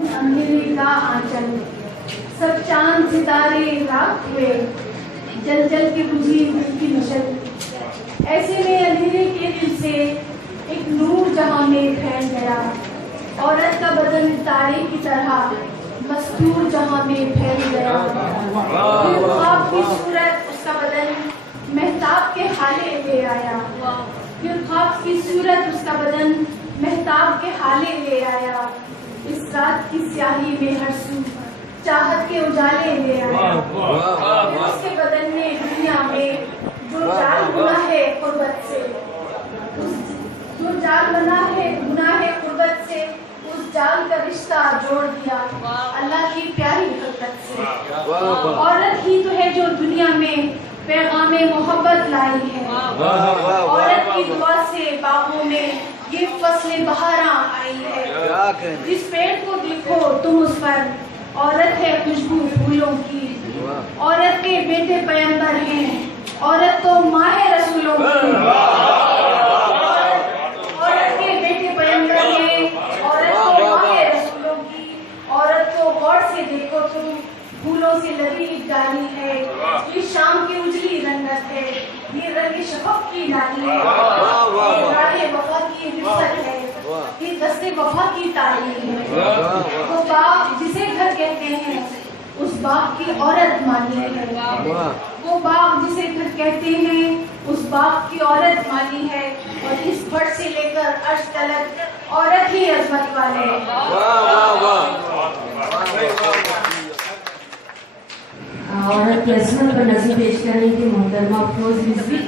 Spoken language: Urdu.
اندھیرے کا آنچل، سب چاند ستارے راکھ ہوئے، جل جل کے بجھی دل کی مشل۔ ایسے میں اندھیرے کے دل سے ایک نور جہاں میں پھیل گیا، عورت کا بدن تارے کی طرح مستور جہاں میں پھیل گیا۔ پھر خواب کی صورت اس کا بدن مہتاب کے حالے لے آیا، پھر خواب کی صورت اس کا بدن مہتاب کے حالے لے آیا، اس رات کی سیاہی میں ہر سو چاہت کے اجالے لے آیا۔ اس کے بدن میں دنیا میں جو جال بنا ہے قربت سے، جو جال بنا ہے گناہ قربت سے، اس جال کا رشتہ جوڑ دیا اللہ کی پیاری خلقت سے۔ عورت ہی تو ہے جو دنیا میں پیغام محبت لائی ہے، عورت کی دعا سے باغوں میں یہ فصل بہاراں آئی ہے۔ جس پیڑ کو دیکھو تم اس پر عورت ہے خوشبو پھولوں کی، عورت کے بیٹے پیغمبر ہیں، عورت تو ماہ رسولوں کی، عورت کے بیٹے پیغمبر ہیں، عورت تو ماہ رسولوں کی۔ عورت کو غور سے دیکھو تم، پھولوں سے لدی ڈالی ہے، یہ شام کی اجلی رنگت ہے، یہ رنگ شفق کی ڈالی ہے، یہ راہ وفا کی حفظت ہے، یہ دست وفا کی تعلیم ہے۔ وہ باغ جسے گھر کہتے ہیں اس باغ کی عورت مانی ہے، وہ باغ جسے گھر کہتے ہیں اس باغ کی عورت مانی ہے، اور اس بڑ سے لے کر عرش تلک عورت ہی عظمت والے۔ عورت کی عظمت پر نظم پیش کرنے کی محترمہ افروز رضوی۔